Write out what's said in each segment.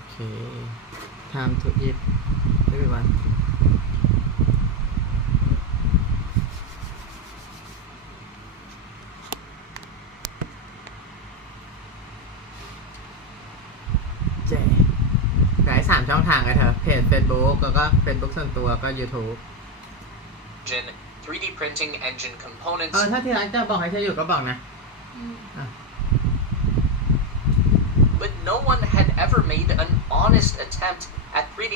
Okay, time to eat, everyone.เจ๊ขาย3 ช่องทางกันเถอะเพจ Facebook แล้วก็ Facebook ส่วนตัวก็ YouTube Engine, 3D printing engine components. ถ้าที่ร้านจะบอกให้ใช้อยู่ก็บอกนะ But no one had ever made an honest attempt at 3D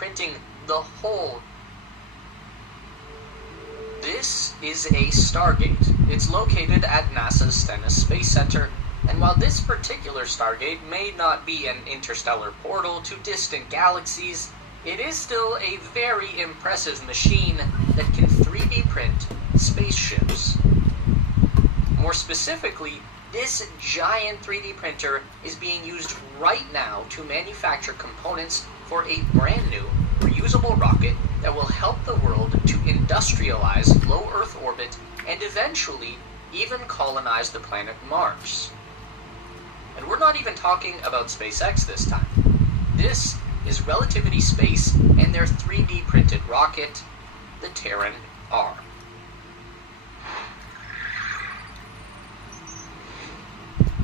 printing the whole. This is a Stargate. It's located at NASA's Stennis Space Center, and while this particular Stargate may not be an interstellar portal to distant galaxies, it is still a very impressive machine that can 3D print spaceships. More specifically, this giant 3D printer is being used right now to manufacture components for a brand new, reusable rocket that will help the world to industrialize low Earth orbit and eventually even colonize the planet Mars. And we're not even talking about SpaceX this time. This is Relativity Space and their 3D printed rocket, the Terran R.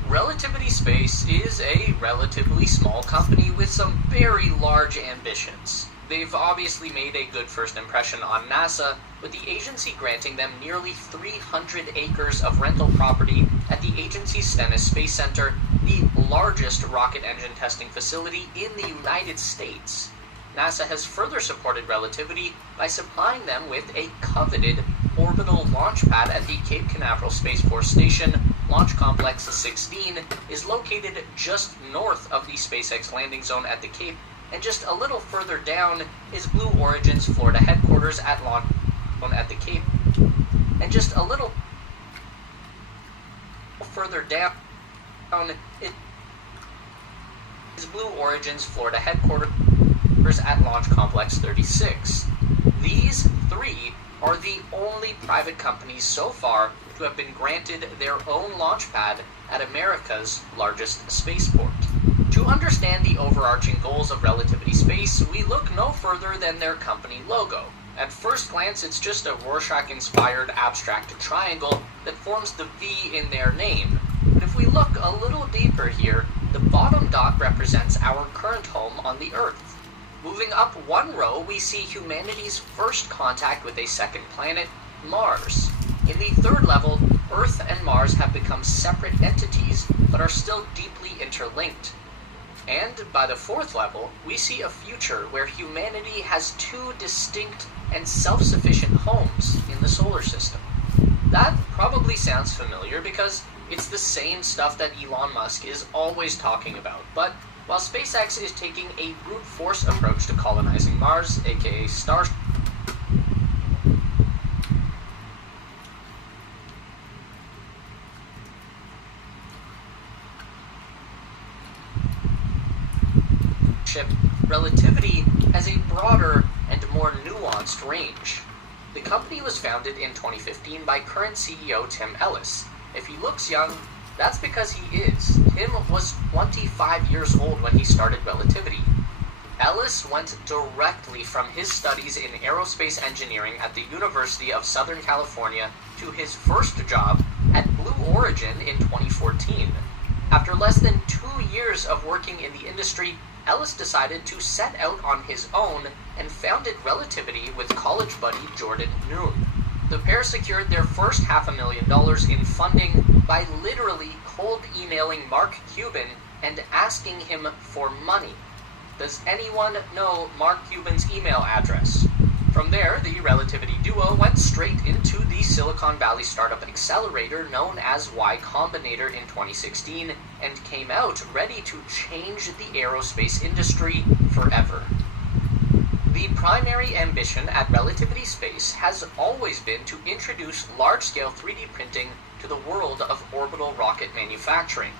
Relativity Space is a relatively small company with some very large ambitions. They've obviously made a good first impression on NASA, with the agency granting them nearly 300 acres of rental property at the agency's Stennis Space Center, the largest rocket engine testing facility in the United States. NASA has further supported Relativity by supplying them with a coveted orbital launch pad at the Cape Canaveral Space Force Station. Launch Complex 16 is located just north of the SpaceX landing zone at the Cape, and just a little further down is Blue Origin's Florida headquarters at the Cape, and just a little further down is Blue Origin's Florida headquarters at Launch Complex 36. These three are the only private companies so far to have been granted their own launch pad at America's largest spaceport. To understand the overarching goals of Relativity Space, we look no further than their company logo. At first glance, it's just a Rorschach-inspired abstract triangle that forms the V in their name. But if we look a little deeper here, the bottom dot represents our current home on the Earth. Moving up one row, we see humanity's first contact with a second planet, Mars. In the third level, Earth and Mars have become separate entities, but are still deeply interlinked. And by the fourth level, we see a future where humanity has two distinct and self-sufficient homes in the solar system. That probably sounds familiar because it's the same stuff that Elon Musk is always talking about, but while SpaceX is taking a brute force approach to colonizing Mars, aka Starship, Relativity has a broader and more nuanced range. The company was founded in 2015 by current CEO Tim Ellis. If he looks young, that's because he is. Tim was 25 years old when he started Relativity. Ellis went directly from his studies in aerospace engineering at the University of Southern California to his first job at Blue Origin in 2014. After less than 2 years of working in the industry, Ellis decided to set out on his own and founded Relativity with college buddy Jordan Noon. The pair secured their first $500,000 in funding by literally cold emailing Mark Cuban and asking him for money. Does anyone know Mark Cuban's email address? From there, the Relativity duo went straight into the Silicon Valley startup accelerator known as Y Combinator in 2016 and came out ready to change the aerospace industry forever. The primary ambition at Relativity Space has always been to introduce large-scale 3D printing to the world of orbital rocket manufacturing.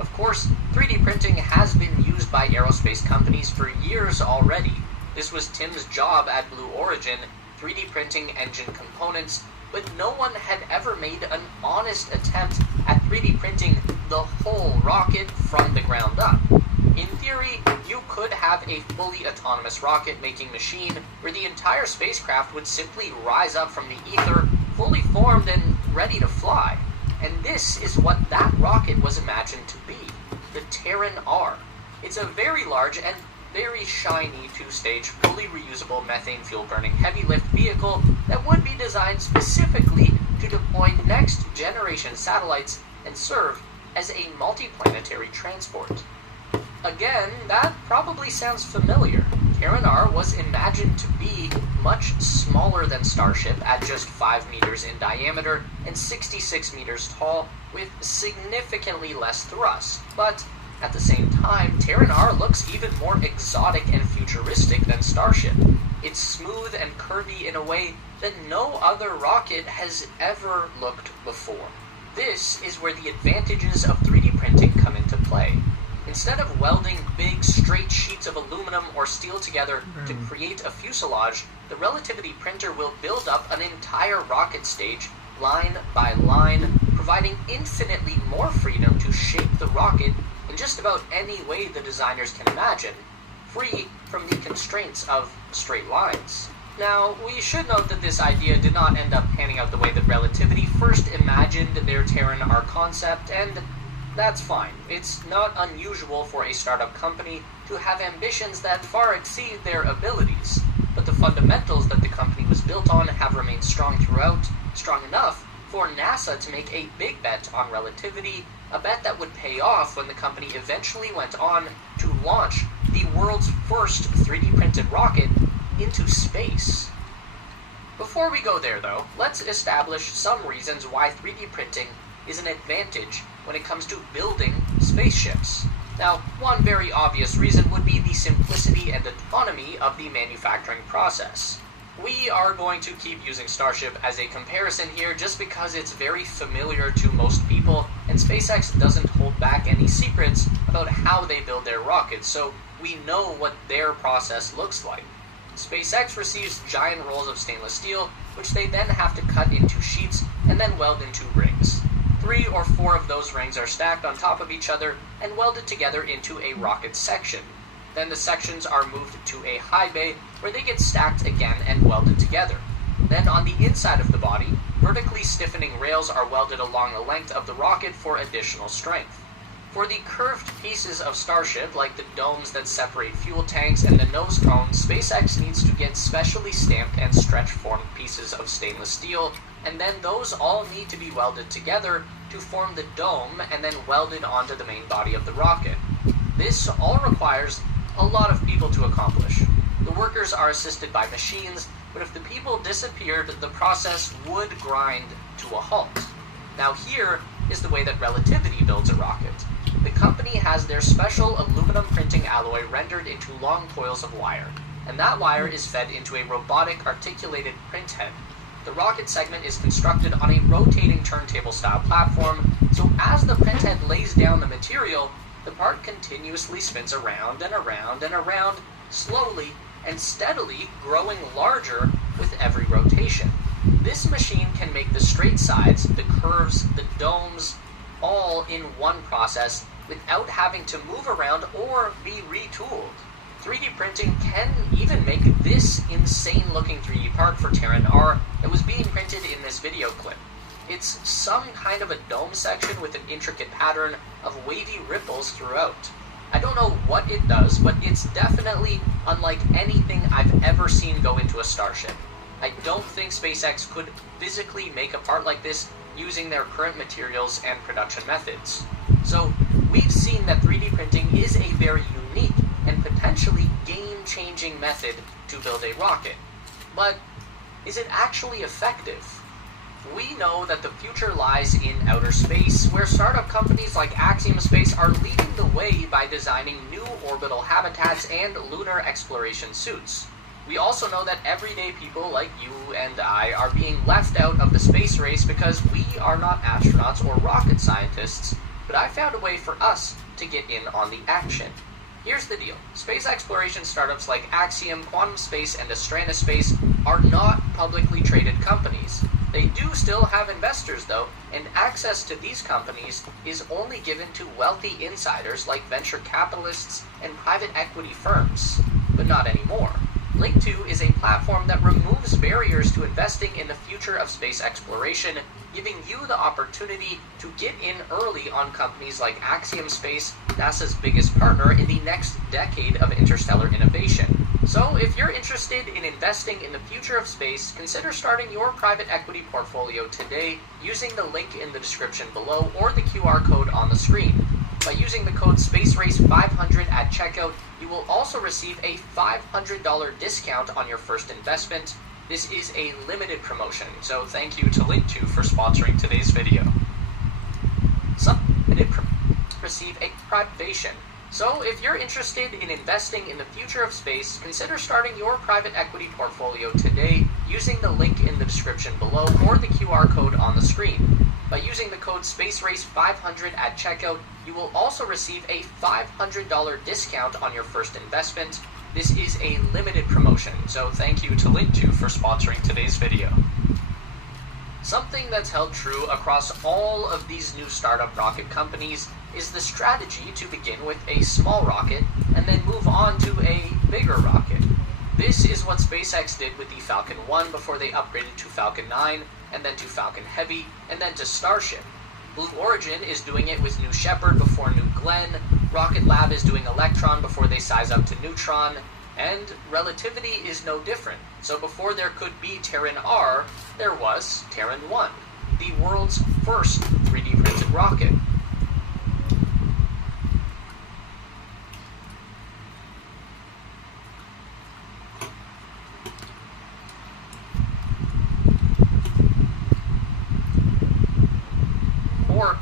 Of course, 3D printing has been used by aerospace companies for years already. This was Tim's job at Blue Origin, 3D printing engine components, but no one had ever made an honest attempt at 3D printing the whole rocket from the ground up. In theory, you could have a fully autonomous rocket-making machine where the entire spacecraft would simply rise up from the ether, fully formed and ready to fly. And this is what that rocket was imagined to be, the Terran R. It's a very large and very shiny two-stage, fully reusable methane fuel-burning heavy-lift vehicle that would be designed specifically to deploy next-generation satellites and serve as a multi-planetary transport. Again, that probably sounds familiar. Terran R was imagined to be much smaller than Starship at just 5 meters in diameter and 66 meters tall, with significantly less thrust. But at the same time, Terran R looks even more exotic and futuristic than Starship. It's smooth and curvy in a way that no other rocket has ever looked before. This is where the advantages of 3D printing come into play. Instead of welding big, straight sheets of aluminum or steel together to create a fuselage, the Relativity printer will build up an entire rocket stage, line by line, providing infinitely more freedom to shape the rocket in just about any way the designers can imagine, free from the constraints of straight lines. Now, we should note that this idea did not end up panning out the way that Relativity first imagined their Terran R concept, and that's fine. It's not unusual for a startup company to have ambitions that far exceed their abilities, but the fundamentals that the company was built on have remained strong throughout, strong enough for NASA to make a big bet on Relativity, a bet that would pay off when the company eventually went on to launch the world's first 3D printed rocket into space. Before we go there though, let's establish some reasons why 3D printing is an advantage when it comes to building spaceships. Now, one very obvious reason would be the simplicity and autonomy of the manufacturing process. We are going to keep using Starship as a comparison here just because it's very familiar to most people, and SpaceX doesn't hold back any secrets about how they build their rockets, so we know what their process looks like. SpaceX receives giant rolls of stainless steel, which they then have to cut into sheets and then weld into rings. 3 or 4 of those rings are stacked on top of each other and welded together into a rocket section. Then the sections are moved to a high bay where they get stacked again and welded together. Then on the inside of the body, vertically stiffening rails are welded along the length of the rocket for additional strength. For the curved pieces of Starship, like the domes that separate fuel tanks and the nose cones, SpaceX needs to get specially stamped and stretch-formed pieces of stainless steel, and then those all need to be welded together to form the dome and then welded onto the main body of the rocket. This all requires a lot of people to accomplish. The workers are assisted by machines, but if the people disappeared, the process would grind to a halt. Now here is the way that Relativity builds a rocket. The company has their special aluminum printing alloy rendered into long coils of wire, and that wire is fed into a robotic articulated print head. The rocket segment is constructed on a rotating turntable-style platform, so as the print head lays down the material, the part continuously spins around and around and around, slowly and steadily growing larger with every rotation. This machine can make the straight sides, the curves, the domes, all in one process without having to move around or be retooled. 3D printing can even make this insane-looking 3D part for Terran R that was being printed in this video clip. It's some kind of a dome section with an intricate pattern of wavy ripples throughout. I don't know what it does, but it's definitely unlike anything I've ever seen go into a Starship. I don't think SpaceX could physically make a part like this using their current materials and production methods. So, we've seen that 3D printing is a very unique and potentially game-changing method to build a rocket. But is it actually effective? We know that the future lies in outer space, where startup companies like Axiom Space are leading the way by designing new orbital habitats and lunar exploration suits. We also know that everyday people like you and I are being left out of the space race because we are not astronauts or rocket scientists, but I found a way for us to get in on the action. Here's the deal. Space exploration startups like Axiom, Quantum Space, and Astrana Space are not publicly traded companies. They do still have investors, though, and access to these companies is only given to wealthy insiders like venture capitalists and private equity firms, but not anymore. Link2 is a platform that removes barriers to investing in the future of space exploration, giving you the opportunity to get in early on companies like Axiom Space, NASA's biggest partner in the next decade of interstellar innovation. So, if you're interested in investing in the future of space, consider starting your private equity portfolio today using the link in the description below or the QR code on the screen. By using the code SPACERACE500 at checkout, you will also receive a $500 discount on your first investment. This is a limited promotion, so thank you to Link2 for sponsoring today's video. Some receive a privation. So if you're interested in investing in the future of space, consider starting your private equity portfolio today using the link in the description below or the QR code on the screen. By using the code SPACERACE500 at checkout, you will also receive a $500 discount on your first investment. This is a limited promotion, so thank you to Link2 for sponsoring today's video. Something that's held true across all of these new startup rocket companies is the strategy to begin with a small rocket and then move on to a bigger rocket. This is what SpaceX did with the Falcon 1 before they upgraded to Falcon 9, and then to Falcon Heavy, and then to Starship. Blue Origin is doing it with New Shepard before New Glenn, Rocket Lab is doing Electron before they size up to Neutron, and Relativity is no different. So before there could be Terran R, there was Terran 1, the world's first 3D printed rocket. Or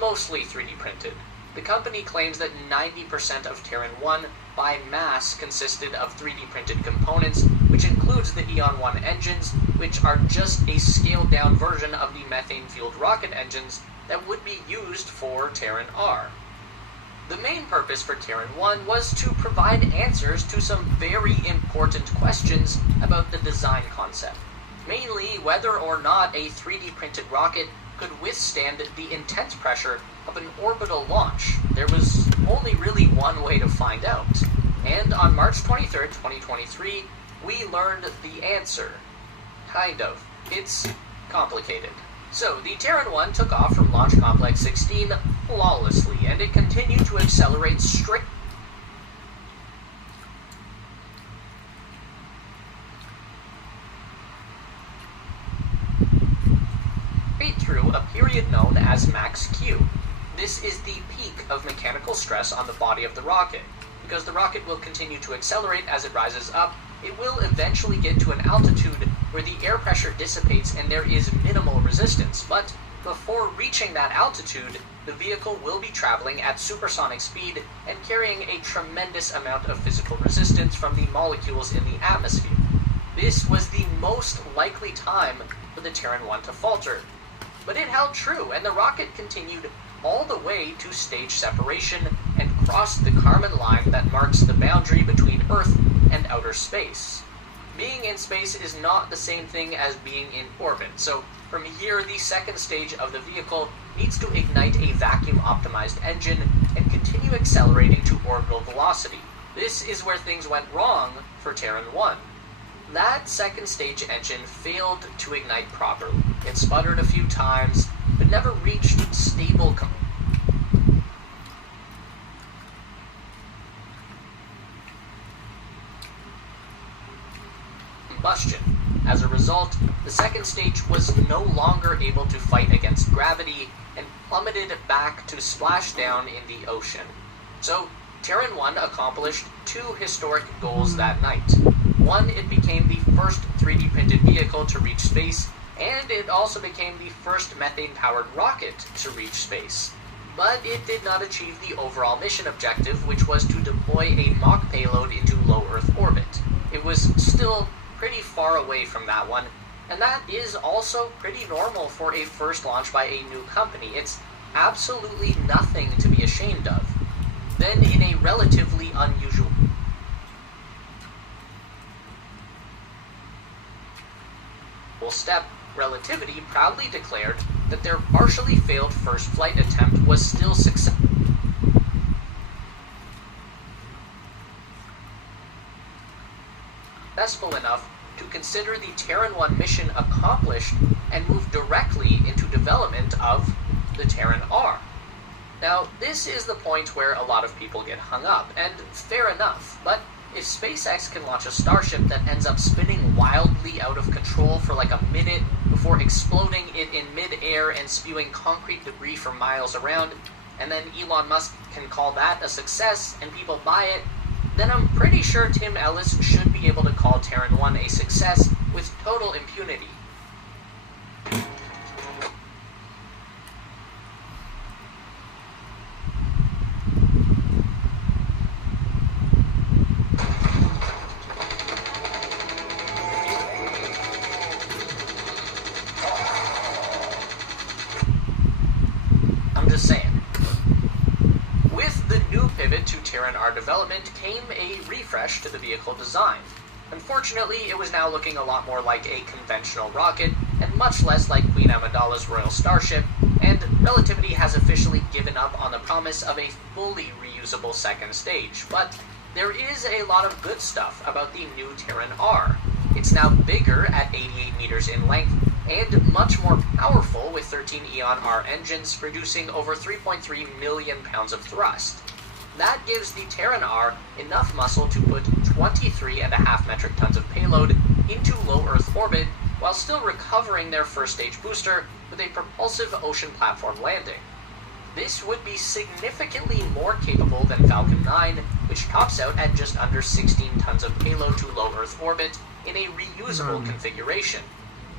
mostly 3D printed. The company claims that 90% of Terran 1 by mass consisted of 3D printed components, which includes the Eon 1 engines, which are just a scaled down version of the methane-fueled rocket engines that would be used for Terran R. The main purpose for Terran 1 was to provide answers to some very important questions about the design concept. Mainly whether or not a 3D printed rocket could withstand the intense pressure of an orbital launch. There was only really one way to find out. And on March 23rd, 2023, we learned the answer. Kind of. It's complicated. So, the Terran 1 took off from Launch Complex 16 flawlessly, and it continued to accelerate straight through a period known as max Q. This is the peak of mechanical stress on the body of the rocket. Because the rocket will continue to accelerate as it rises up, it will eventually get to an altitude where the air pressure dissipates and there is minimal resistance. But before reaching that altitude, the vehicle will be traveling at supersonic speed and carrying a tremendous amount of physical resistance from the molecules in the atmosphere. This was the most likely time for the Terran 1 to falter. But it held true, and the rocket continued all the way to stage separation and crossed the Kármán line that marks the boundary between Earth and outer space. Being in space is not the same thing as being in orbit, so from here the second stage of the vehicle needs to ignite a vacuum-optimized engine and continue accelerating to orbital velocity. This is where things went wrong for Terran 1. That second stage engine failed to ignite properly. It sputtered a few times, but never reached stable combustion. As a result, the second stage was no longer able to fight against gravity and plummeted back to splash down in the ocean. So, Terran 1 accomplished two historic goals that night. One, it became the first 3D printed vehicle to reach space, and it also became the first methane-powered rocket to reach space. But it did not achieve the overall mission objective, which was to deploy a mock payload into low Earth orbit. It was still pretty far away from that one, and that is also pretty normal for a first launch by a new company. It's absolutely nothing to be ashamed of. Then, in a relatively unusual step, Relativity proudly declared that their partially failed first flight attempt was still successful enough to consider the Terran 1 mission accomplished and move directly into development of the Terran R. Now, this is the point where a lot of people get hung up, and fair enough, but if SpaceX can launch a Starship that ends up spinning wildly out of control for like a minute before exploding it in mid-air and spewing concrete debris for miles around, and then Elon Musk can call that a success and people buy it, then I'm pretty sure Tim Ellis should be able to call Terran 1 a success with total impunity. I'm just saying. With the new pivot to Terran R development came a refresh to the vehicle design. Unfortunately, it was now looking a lot more like a conventional rocket, and much less like Queen Amidala's Royal Starship, and Relativity has officially given up on the promise of a fully reusable second stage. But there is a lot of good stuff about the new Terran R. It's now bigger at 88 meters in length, and much more powerful with 13 Eon R engines producing over 3.3 million pounds of thrust. That gives the Terran R enough muscle to put 23.5 metric tons of payload into low Earth orbit while still recovering their first stage booster with a propulsive ocean platform landing. This would be significantly more capable than Falcon 9, which tops out at just under 16 tons of payload to low Earth orbit in a reusable configuration.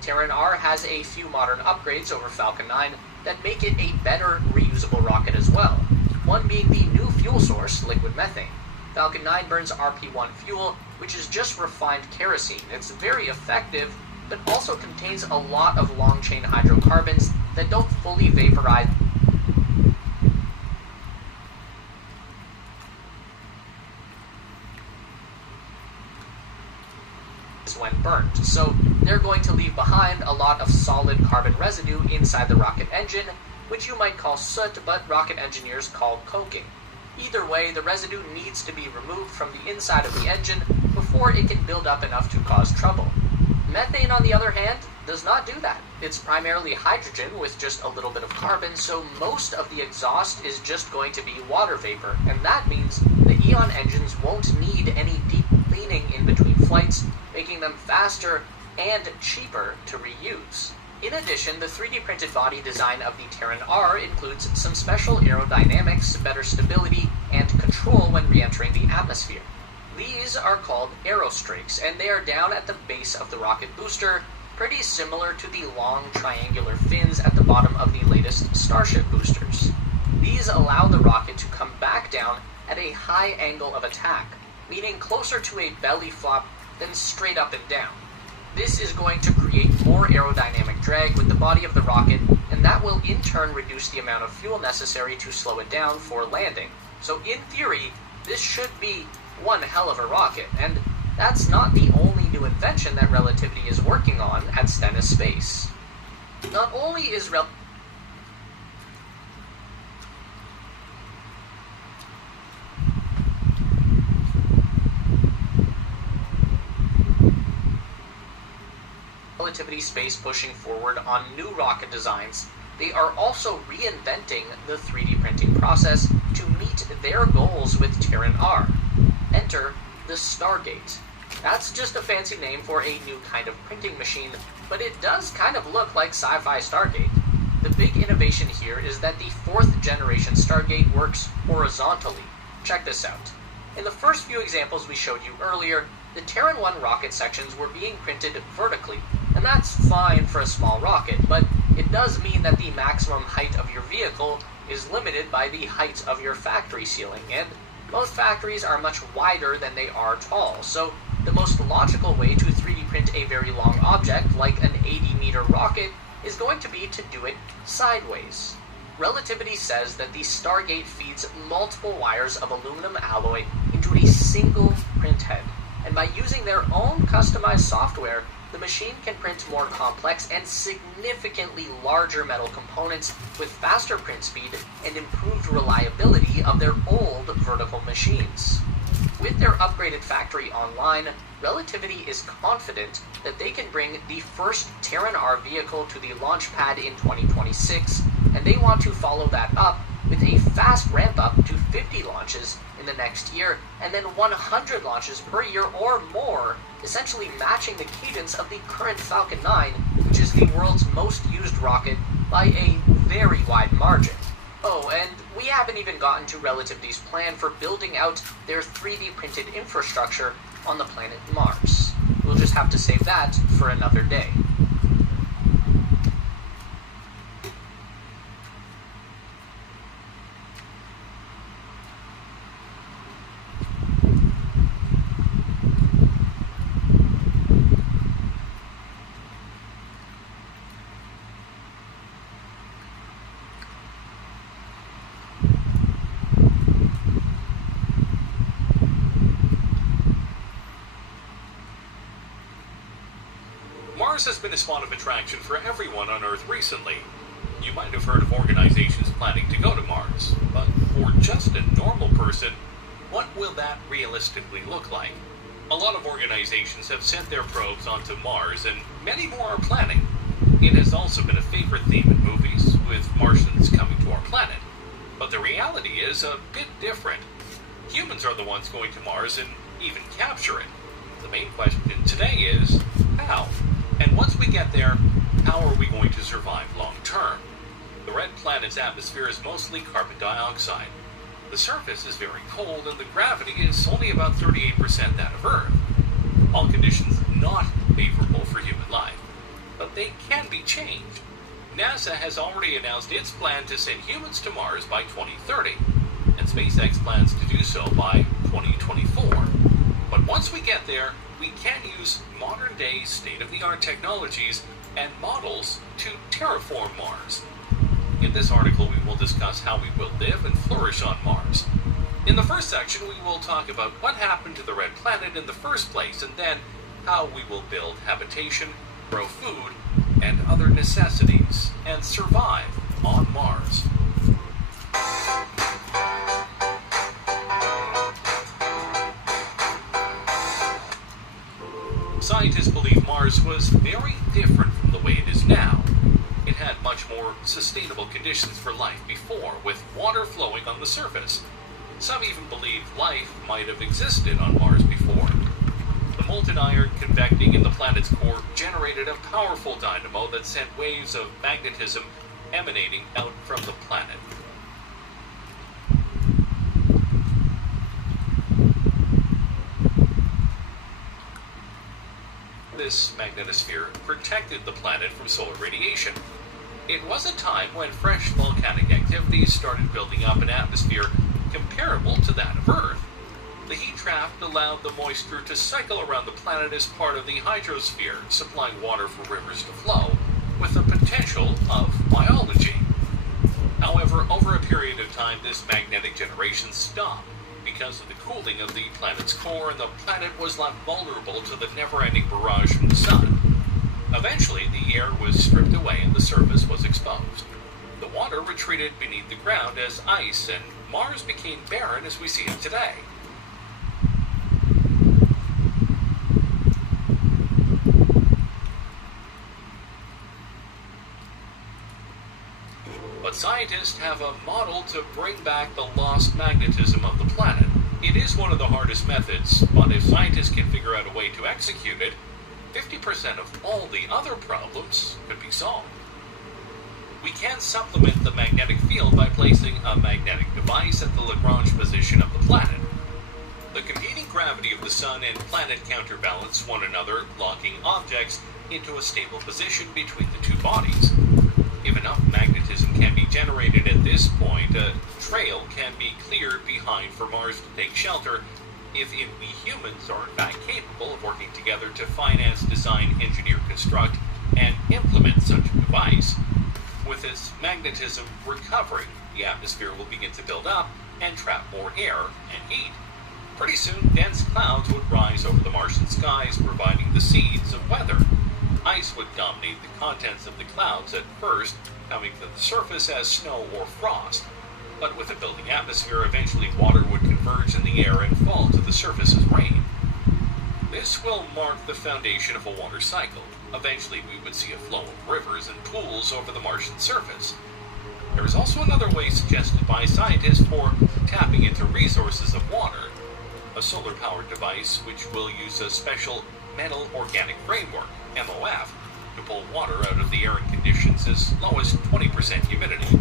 Terran R has a few modern upgrades over Falcon 9 that make it a better reusable rocket as well, one being the new fuel source, liquid methane. Falcon 9 burns RP-1 fuel, which is just refined kerosene. It's very effective, but also contains a lot of long-chain hydrocarbons that don't fully vaporize when burnt, so they're going to leave behind a lot of solid carbon residue inside the rocket engine, which you might call soot, but rocket engineers call coking. Either way, the residue needs to be removed from the inside of the engine before it can build up enough to cause trouble. Methane, on the other hand, does not do that. It's primarily hydrogen with just a little bit of carbon, so most of the exhaust is just going to be water vapor, and that means the Eon engines won't need any deep cleaning in between flights, making them faster and cheaper to reuse. In addition, the 3D printed body design of the Terran R includes some special aerodynamics, better stability, and control when re-entering the atmosphere. These are called aerostrakes, and they are down at the base of the rocket booster, pretty similar to the long triangular fins at the bottom of the latest Starship boosters. These allow the rocket to come back down at a high angle of attack, meaning closer to a belly flop than straight up and down. This is going to create more aerodynamic drag with the body of the rocket, and that will in turn reduce the amount of fuel necessary to slow it down for landing. So in theory, this should be one hell of a rocket, and that's not the only new invention that Relativity is working on at Stennis Space. Not only is Relativity Space pushing forward on new rocket designs, they are also reinventing the 3D printing process to meet their goals with Terran R. Enter the Stargate. That's just a fancy name for a new kind of printing machine, but it does kind of look like sci-fi Stargate. The big innovation here is that the 4th generation Stargate works horizontally. Check this out. In the first few examples we showed you earlier, the Terran 1 rocket sections were being printed vertically, and that's fine for a small rocket, but it does mean that the maximum height of your vehicle is limited by the height of your factory ceiling, and most factories are much wider than they are tall, so the most logical way to 3D print a very long object, like an 80-meter rocket, is going to be to do it sideways. Relativity says that the Stargate feeds multiple wires of aluminum alloy into a single print head, and by using their own customized software, the machine can print more complex and significantly larger metal components with faster print speed and improved reliability of their old vertical machines. With their upgraded factory online, Relativity is confident that they can bring the first Terran R vehicle to the launch pad in 2026, and they want to follow that up with a fast ramp-up to 50 launches in the next year, and then 100 launches per year or more, essentially matching the cadence of the current Falcon 9, which is the world's most used rocket by a very wide margin. Oh, and we haven't even gotten to Relativity's plan for building out their 3D printed infrastructure on the planet Mars. We'll just have to save that for another day. Mars has been a spot of attraction for everyone on Earth recently. You might have heard of organizations planning to go to Mars, but for just a normal person, what will that realistically look like? A lot of organizations have sent their probes onto Mars, and many more are planning. It has also been a favorite theme in movies, with Martians coming to our planet. But the reality is a bit different. Humans are the ones going to Mars and even capture it. The main question today is, how? And once we get there, how are we going to survive long term? The red planet's atmosphere is mostly carbon dioxide. The surface is very cold and the gravity is only about 38% that of Earth. All conditions not favorable for human life, but they can be changed. NASA has already announced its plan to send humans to Mars by 2030, and SpaceX plans to do so by 2024. But once we get there, we can use modern-day state-of-the-art technologies and models to terraform Mars. In this article, we will discuss how we will live and flourish on Mars. In the first section, we will talk about what happened to the red planet in the first place, and then how we will build habitation, grow food, and other necessities, and survive on Mars. Scientists believe Mars was very different from the way it is now. It had much more sustainable conditions for life before, with water flowing on the surface. Some even believe life might have existed on Mars before. The molten iron convecting in the planet's core generated a powerful dynamo that sent waves of magnetism emanating out from the planet. This magnetosphere protected the planet from solar radiation. It was a time when fresh volcanic activities started building up an atmosphere comparable to that of Earth. The heat trap allowed the moisture to cycle around the planet as part of the hydrosphere, supplying water for rivers to flow, with the potential of biology. However, over a period of time, this magnetic generation stopped because of the cooling of the planet's core, and the planet was left vulnerable to the never-ending barrage from the sun. Eventually, the air was stripped away and the surface was exposed. The water retreated beneath the ground as ice, and Mars became barren as we see it today. But scientists have a model to bring back the lost magnetism of the planet. It is one of the hardest methods, but if scientists can figure out a way to execute it, 50% of all the other problems could be solved. We can supplement the magnetic field by placing a magnetic device at the Lagrange position of the planet. The competing gravity of the Sun and planet counterbalance one another, locking objects into a stable position between the two bodies. If enough magnetism can be generated at this point, a trail can be cleared behind for Mars to take shelter if we humans are in fact capable of working together to finance, design, engineer, construct, and implement such a device. With its magnetism recovering, the atmosphere will begin to build up and trap more air and heat. Pretty soon, dense clouds would rise over the Martian skies, providing the seeds of weather. Ice would dominate the contents of the clouds at first, coming to the surface as snow or frost. But with a building atmosphere, eventually water would converge in the air and fall to the surface as rain. This will mark the foundation of a water cycle. Eventually, we would see a flow of rivers and pools over the Martian surface. There is also another way suggested by scientists for tapping into resources of water, a solar-powered device which will use a special metal organic framework, MOF, to pull water out of the air in conditions as low as 20% humidity.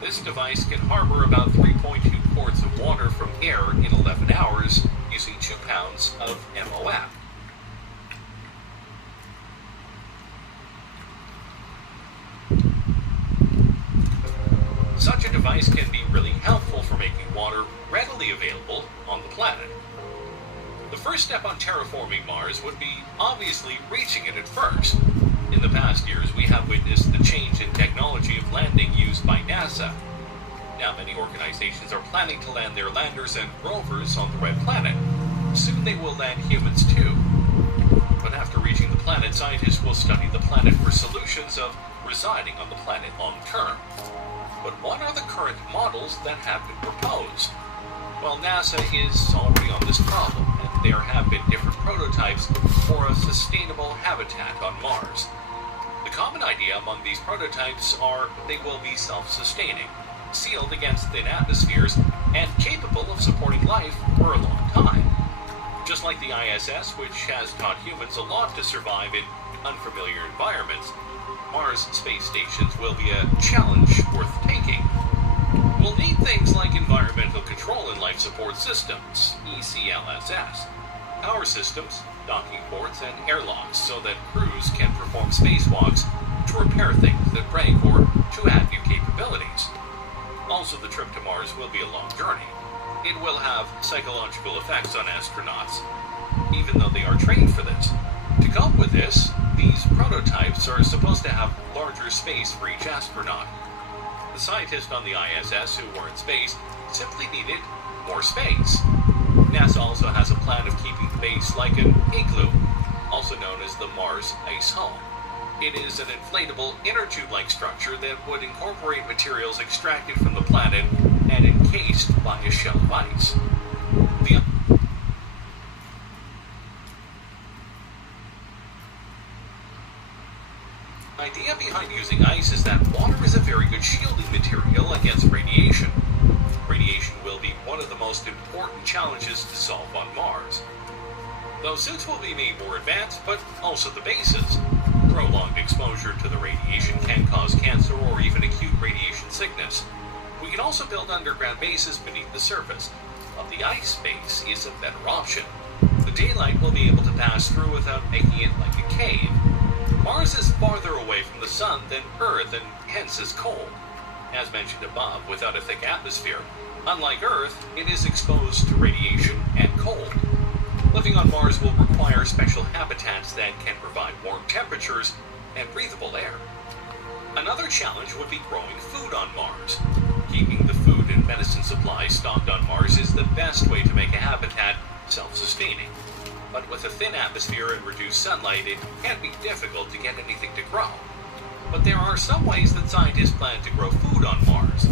This device can harbor about 3.2 quarts of water from air in 11 hours using 2 pounds of MOF. Such a device can be really helpful for making water readily available on the planet. The first step on terraforming Mars would be obviously reaching it at first. In the past years, we have witnessed the change in technology of landing used by NASA. Now many organizations are planning to land their landers and rovers on the Red Planet. Soon they will land humans too. But after reaching the planet, scientists will study the planet for solutions of residing on the planet long term. But what are the current models that have been proposed? Well, NASA is already on this problem, and there have been different prototypes for a sustainable habitat on Mars. The common idea among these prototypes are they will be self-sustaining, sealed against thin atmospheres, and capable of supporting life for a long time. Just like the ISS, which has taught humans a lot to survive in unfamiliar environments, Mars space stations will be a challenge worth taking. We'll need things like environmental control and life support systems, ECLSS, power systems, docking ports, and airlocks so that crews can perform spacewalks to repair things that break or to add new capabilities. Also, the trip to Mars will be a long journey. It will have psychological effects on astronauts, even though they are trained for this. To cope with this, these prototypes are supposed to have larger space for each astronaut. The scientists on the ISS who were in space simply needed more space. NASA also has a plan of keeping the base like an igloo, also known as the Mars Ice Home. It is an inflatable inner tube-like structure that would incorporate materials extracted from the planet and encased by a shell of ice. The idea behind using ice is that water is a very good shielding material against radiation. Radiation will be one of the most important challenges to solve on Mars. Though suits will be made more advanced, but also the bases. Prolonged exposure to the radiation can cause cancer or even acute radiation sickness. We can also build underground bases beneath the surface, but the ice base is a better option. The daylight will be able to pass through without making it like a cave. Mars is farther away from the sun than Earth and hence is cold. As mentioned above, without a thick atmosphere, unlike Earth, it is exposed to radiation and cold. Living on Mars will require special habitats that can provide warm temperatures and breathable air. Another challenge would be growing food on Mars. Keeping the food and medicine supplies stocked on Mars is the best way to make a habitat self-sustaining. But with a thin atmosphere and reduced sunlight, it can be difficult to get anything to grow. But there are some ways that scientists plan to grow food on Mars.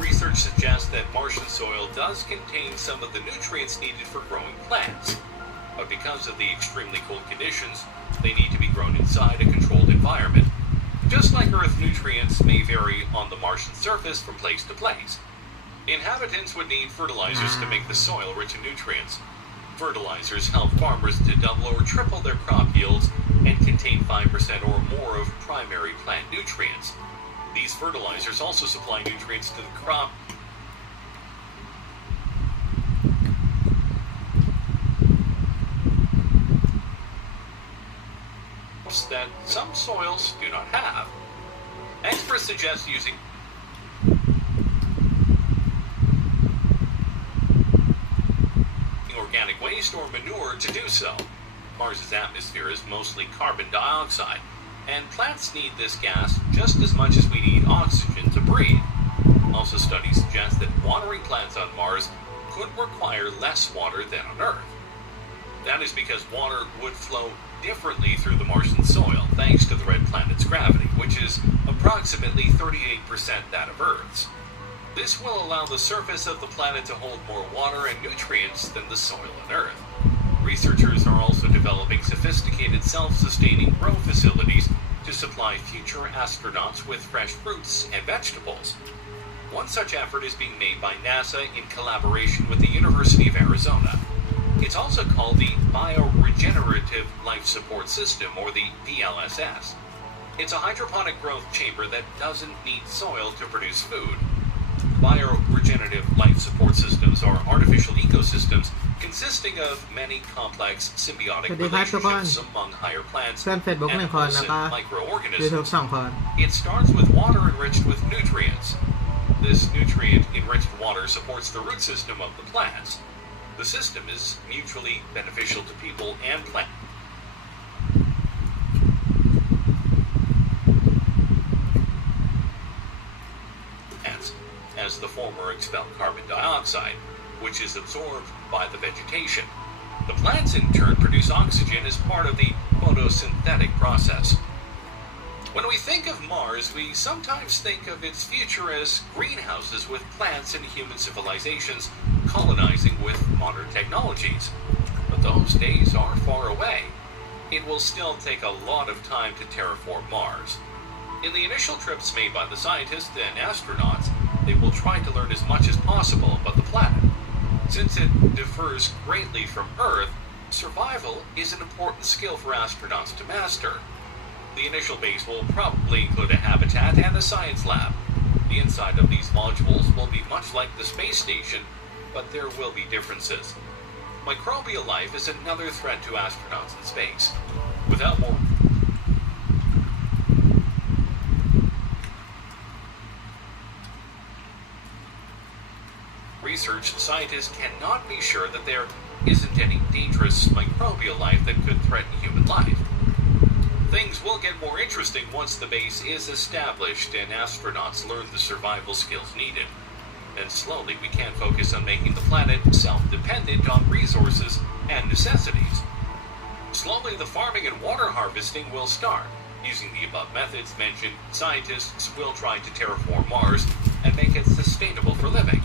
Research suggests that Martian soil does contain some of the nutrients needed for growing plants. But because of the extremely cold conditions, they need to be grown inside a controlled environment. Just like Earth, nutrients may vary on the Martian surface from place to place. Inhabitants would need fertilizers to make the soil rich in nutrients. Fertilizers help farmers to double or triple their crop yields and contain 5% or more of primary plant nutrients. These fertilizers also supply nutrients to the crop that some soils do not have. Experts suggest using organic waste or manure to do so. Mars's atmosphere is mostly carbon dioxide, and plants need this gas just as much as we need oxygen to breathe. Also, studies suggest that watering plants on Mars could require less water than on Earth. That is because water would flow differently through the Martian soil thanks to the red planet's gravity, which is approximately 38% that of Earth's. This will allow the surface of the planet to hold more water and nutrients than the soil on Earth. Researchers are also developing sophisticated self-sustaining grow facilities to supply future astronauts with fresh fruits and vegetables. One such effort is being made by NASA in collaboration with the University of Arizona. It's also called the Bioregenerative Life Support System, or the BLSS. It's a hydroponic growth chamber that doesn't need soil to produce food. Bioregenerative life support systems are artificial ecosystems consisting of many complex symbiotic relationships among higher plants, เพื่อน Facebook 1 คน animals, แล้วก็ and YouTube microorganisms. 2 คน It starts with water enriched with nutrients. This nutrient-enriched water supports the root system of the plants. The system is mutually beneficial to people and plants. As the former expel carbon dioxide, which is absorbed by the vegetation. The plants in turn produce oxygen as part of the photosynthetic process. When we think of Mars, we sometimes think of its future as greenhouses with plants and human civilizations colonizing with modern technologies. But those days are far away. It will still take a lot of time to terraform Mars. In the initial trips made by the scientists and astronauts, they will try to learn as much as possible about the planet. Since it differs greatly from Earth, survival is an important skill for astronauts to master. The initial base will probably include a habitat and a science lab. The inside of these modules will be much like the space station, but there will be differences. Microbial life is another threat to astronauts in space. Without more research, scientists cannot be sure that there isn't any dangerous microbial life that could threaten human life. Things will get more interesting once the base is established and astronauts learn the survival skills needed. Then slowly we can focus on making the planet self-dependent on resources and necessities. Slowly the farming and water harvesting will start. Using the above methods mentioned, scientists will try to terraform Mars and make it sustainable for living.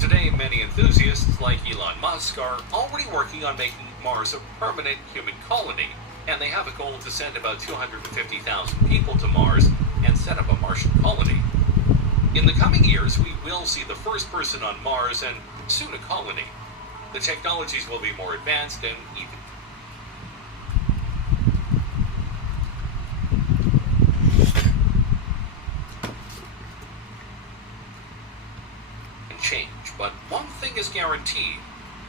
Today, many enthusiasts like Elon Musk are already working on making Mars a permanent human colony, and they have a goal to send about 250,000 people to Mars and set up a Martian colony. In the coming years, we will see the first person on Mars and soon a colony. The technologies will be more advanced and even change. But one thing is guaranteed,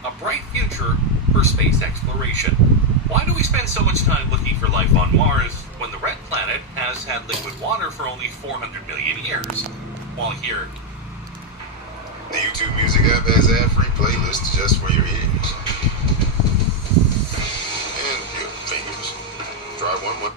a bright future for space exploration. Why do we spend so much time looking for life on Mars when the red planet has had liquid water for only 400 million years? While here, the YouTube Music app has ad-free playlists just for your ears. And your fingers. Try one more.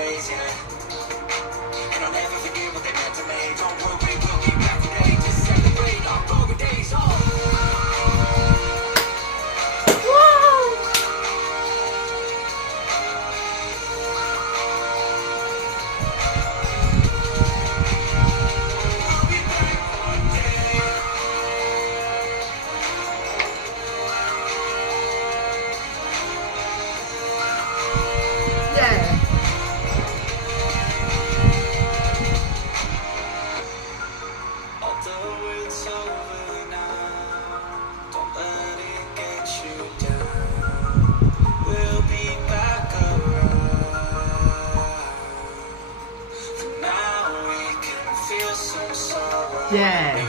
ways, yeah. And I'll never forget what they meant to me. Don't worry, we'll be back today to celebrate our golden days. Oh. Yeah.